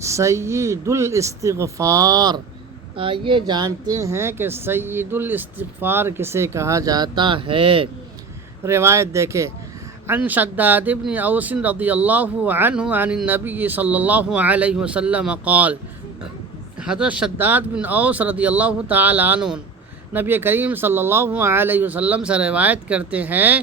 سید الاستغفار، آئیے جانتے ہیں کہ سید الاستغفار کسے کہا جاتا ہے۔ روایت دیکھیں، عن شداد بن اوس رضی اللہ عنہ عن النبی صلی اللہ علیہ وسلم قال، حضرت شداد بن اوس رضی اللہ تعالی عنہ نبی کریم صلی اللہ علیہ وسلم سے روایت کرتے ہیں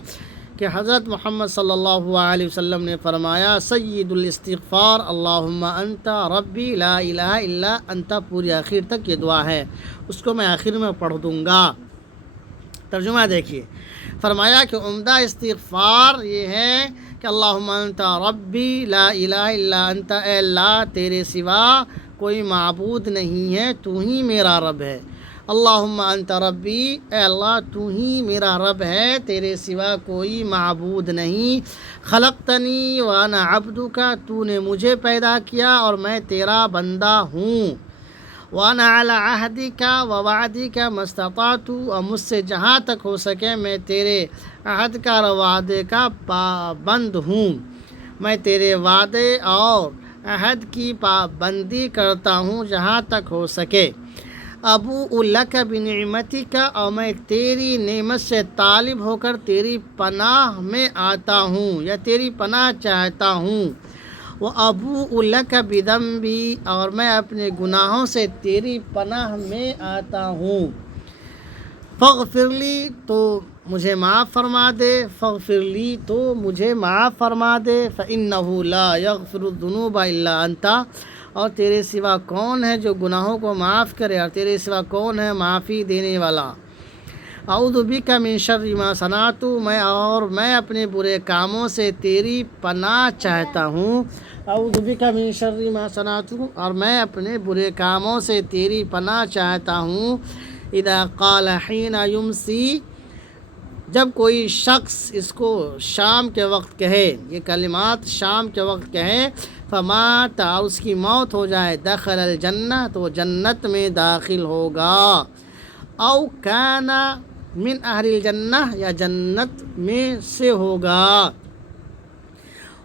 کہ حضرت محمد صلی اللہ علیہ وسلم نے فرمایا، سید الاستغفار اللہم انت ربی لا الہ الا انت، پوری آخر تک یہ دعا ہے، اس کو میں آخر میں پڑھ دوں گا۔ ترجمہ دیکھیے، فرمایا کہ عمدہ استغفار یہ ہے کہ اللہم انت ربی لا الہ الا انت، اے اللہ تیرے سوا کوئی معبود نہیں ہے، تو ہی میرا رب ہے۔ اللہم انت ربی، اے اللہ تو ہی میرا رب ہے، تیرے سوا کوئی معبود نہیں۔ خلقتنی وانا عبدک، تو نے مجھے پیدا کیا اور میں تیرا بندہ ہوں۔ وانا علی عہدک ووعدک ما استطعت، اور مجھ سے جہاں تک ہو سکے میں تیرے عہد کا اور وعدے کا پابند ہوں، میں تیرے وعدے اور عہد کی پابندی کرتا ہوں جہاں تک ہو سکے۔ ابوء لک بنعمتک، اور میں تیری نعمت سے طالب ہو کر تیری پناہ میں آتا ہوں یا تیری پناہ چاہتا ہوں۔ وابوء لک بذنبی، اور میں اپنے گناہوں سے تیری پناہ میں آتا ہوں۔ فاغفر لی، تو مجھے معاف فرما دے، فاغفر لی، تو مجھے معاف فرما دے، فإنہ لا یغفر الذنوب الا انت، اور تیرے سوا کون ہے جو گناہوں کو معاف کرے، اور تیرے سوا کون ہے معافی دینے والا۔ اعوذ بک من شر ما صنعت، میں اپنے برے کاموں سے تیری پناہ چاہتا ہوں۔ اعوذ بک من شر ما صنعت، اور میں اپنے برے کاموں سے تیری پناہ چاہتا ہوں۔ اذا قال حین یمسی، جب کوئی شخص اس کو شام کے وقت کہے، یہ کلمات شام کے وقت کہے، فمات، اور اس کی موت ہو جائے، دخل الجنہ، تو وہ جنت میں داخل ہوگا۔ او کان من اہل الجنہ، یا جنت میں سے ہوگا۔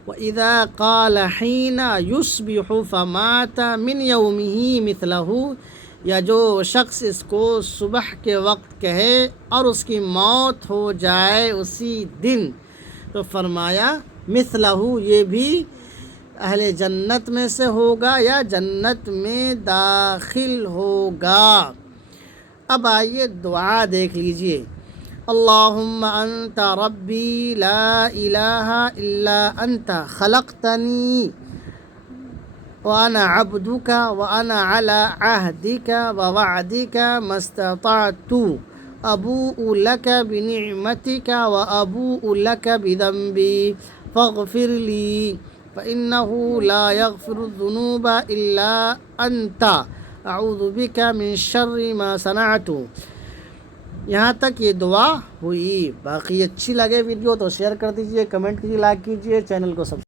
وَإِذَا قَالَ حِينَ يُصْبِحُ فَمَاتَ مِنْ يَوْمِهِ مِثْلَهُ، یا جو شخص اس کو صبح کے وقت کہے اور اس کی موت ہو جائے اسی دن، تو فرمایا مثلہ، یہ بھی اہل جنت میں سے ہوگا یا جنت میں داخل ہوگا۔ اب آئیے دعا دیکھ لیجئے۔ اللہم انت ربی لا الہ الا انت، خلقتنی وانا عبدک وانا علی عہدک ووعدک ما استطعت، ابوء لک بنعمتک وابوء لک بذنبی فاغفر لی، فإنہ لا یغفر الذنوب الا انت، اعوذ بک من شر ما صنعت۔ یہاں تک یہ دعا ہوئی۔ باقی اچھی لگے ویڈیو تو شیئر کر دیجئے، کمنٹ کیجئے، لائک کیجئے، چینل کو سبسکرائب